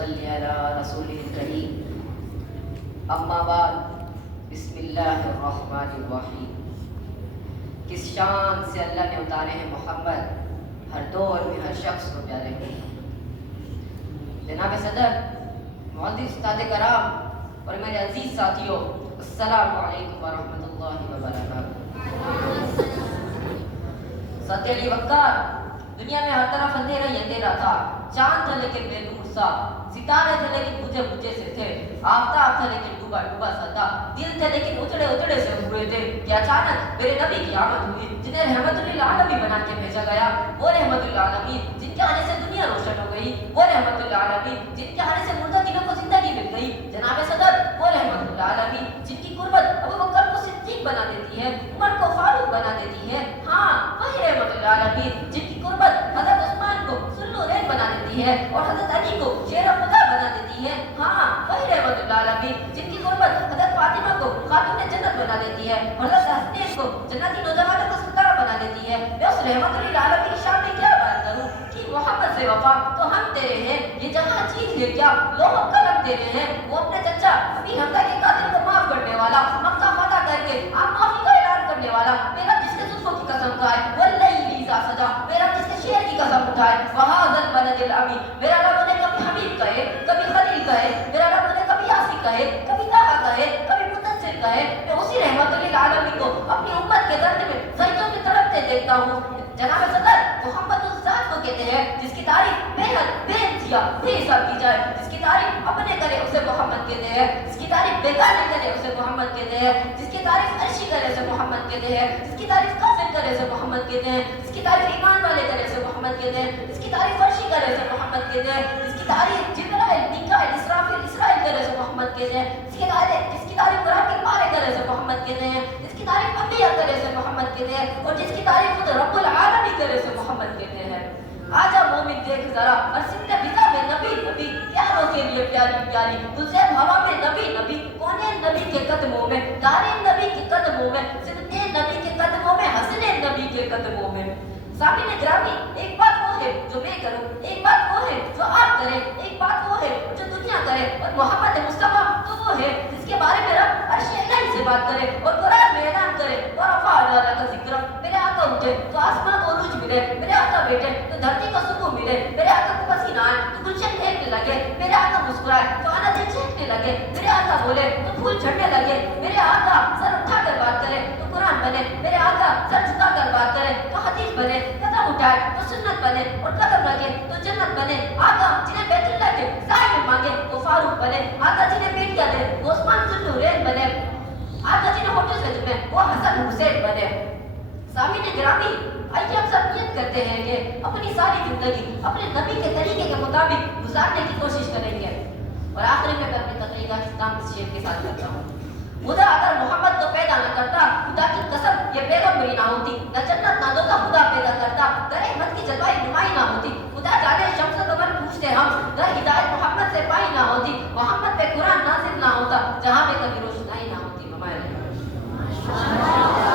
وصلی علی رسول کریم اما بعد بسم اللہ الرحمن الرحیم۔ کس شان سے اللہ نے اتارے ہیں محمد، ہر دور میں ہر شخص کو پیارے ہیں۔ جناب صدر، معزز استاد کرام اور میرے عزیز ساتھیوں، السلام علیکم ورحمۃ اللہ وبرکاتہ۔ ساتھ علی وقار، دنیا میں ہر طرف اندھیرا ہی اندھیرا تھا، چاند تھا لیکن بے نور سا، ستارے تھے لیکن بجھے بجھے سے تھے، آفتاب تھا لیکن ڈوبا ڈوبا سا تھا، دل تھے لیکن اچڑے اچڑے سے ہوئے تھے کہ اچانک میرے نبی کی آمد ہوئی، جنہیں رحمت للعالمین بنا کے بھیجا گیا، وہ رحمت للعالمین جن کے آنے سے دنیا روشن ہو گئی، وہ رحمت للعالمین جن کے آنے سے مردہ دلوں کو زندگی مل گئی۔ جناب صدر، وہ رحمت للعالمین جن کی قربت ابو بکر کو صدیق بنا دیتی ہے، عمر کو فاروق بنا دیتی ہے، ہاں وہی رحمت للعالمین جن کی قربت حضرت عثمان کو ذوالنورین بنا دیتی ہے اور حضرت علی کو شیر خدا بنا دیتی ہے، ہاں وہی رحمت للعالمین جن کی قربت حضرت فاطمہ کو خاتون جنت بنا دیتی ہے اور حضرت حسنین کو جنتی نوجوانوں کا سردار بنا دیتی ہے۔ میں اس رحمت للعالمین کی شان میں کیا بات کروں کہ محمد سے وفا تو ہم تیرے ہیں، یہ جہاں چیز ہے کیا لوح قلم تیرے ہیں۔ وہ اپنے چچا ابھی حمزہ کے قاتل کو معاف کرنے والا، مکہ فتح کر کے آپ معافی کا اعلان کرنے والا، میرا جس کے زلفوں کی قسم کھائے واللیل اذا سجا، میرا جس کے شعر کی قسم اٹھائے وہذا البلد الامین، میرا رب انہیں کبھی حبیب کہے کبھی خلیل کہے، میرا رب انہیں کبھی یاسین کہے کبھی طٰہٰ کہے کبھی مدثر کہے، میں اسی رحمت للعالمین کو اپنی امت کے درد میں سجدوں میں تڑپتے دیکھتا ہوں۔ جناب صدر، محمد اس ذات کو کہتے ہیں جس کی تعریف بے حد بے انتہا بے حساب کی جائے، جس کی تعریف اپنے کرے اسے محمد کہتے ہیں، جس کی تعریف بیگانے کرے اسے محمد کہتے ہیں، جس کی تعریف عرشی کرے اسے محمد کہتے ہیں، جس کی تعریف کافر کرے اسے محمد کہتے ہیں، جس کی تعریف ایمان والے کرے اسے محمد کہتے ہیں، جس کی تعریف فرشی کرے اسے محمد کہتے ہیں، جس کی تعریف جبرائیل میکائیل اسرافیل اسرائیل کرے اسے محمد کہتے ہیں، جس کی تعریف قرآن کے پارے کرے اسے محمد کہتے ہیں، جس کی تعریف انبیاء کرے اسے محمد کہتے ہیں، اور جس کی تعریف خود رب العالمین کرے اسے محمد کہتے ہیں۔ آجا مومن دیکھ ذرا اور سمت فضا میں نبی نبی، پیاروں کے لیے پیاری پیاری، گلزار ہوا میں نبی نبی، کونے نبی کے قدموں میں، دارے نبی کے قدموں میں، سمت نبی کے قدموں میں، حسن نبی کے قدموں میں۔ سامعین گرامی، ایک بات وہ ہے جو میں کروں، ایک بات وہ ہے جو آپ کریں، ایک بات وہ ہے جو دنیا کرے، اور محمد مصطفیٰ تو وہ ہے جس کے بارے میں رب عرش الہی سے بات کرے اور قرآن میں اعلان کرے وَرَفَعْنَا لَكَ ذِكْرَكَ، میرے آقا اٹھے تو آسمان کو عروج ملے، میرے آقا بیٹھے تو دھرتی کو سکون ملے، میرے آقا کو پسینہ آئے تو گلشن پھینکنے لگے، میرے آقا مسکرائے تو آنا دل چہکنے لگے، میرے آقا بولے تو پھول جھڑنے لگے، میرے آقا سر اٹھا کر بات کرے تو قرآن بنے، میرے آقا سر جھکا کر بات کرے تو حدیث بنے، قدم اٹھائے تو سنت بنے اور قدم رکھے تو جنت بنے۔ آقا جنہیں بیت اللہ کے صاحب مانگے وہ فاروق بنے، آقا جنہیں بیٹیاں دے وہ عثمان ذوالنورین بنے، آقا جنہیں ہوٹل سے جمے وہ حسن حسین بنے۔ سامعین گرامی، آئیے ہم سب نیت کرتے ہیں کہ اپنی ساری زندگی اپنے نبی کے طریقے کے مطابق گزارنے کی کوشش کریں گے۔ اور آخر میں اپنی تقریر کا اختتام اس شعر کے ساتھ کرتا ہوں۔ خدا اگر محمد کو پیدا نہ کرتا، خدا کی قسم یہ پیغمبری نہ ہوتی، نہ جنت نہ دوزخ خدا پیدا کرتا، در احمد کی جلوائی نمائی نہ ہوتی، خدا جانے شمس و قمر پوچھتے ہم، در ہدایت محمد سے پائی نہ ہوتی، محمد پہ قرآن نازل نہ ہوتا، جہاں پہ کبھی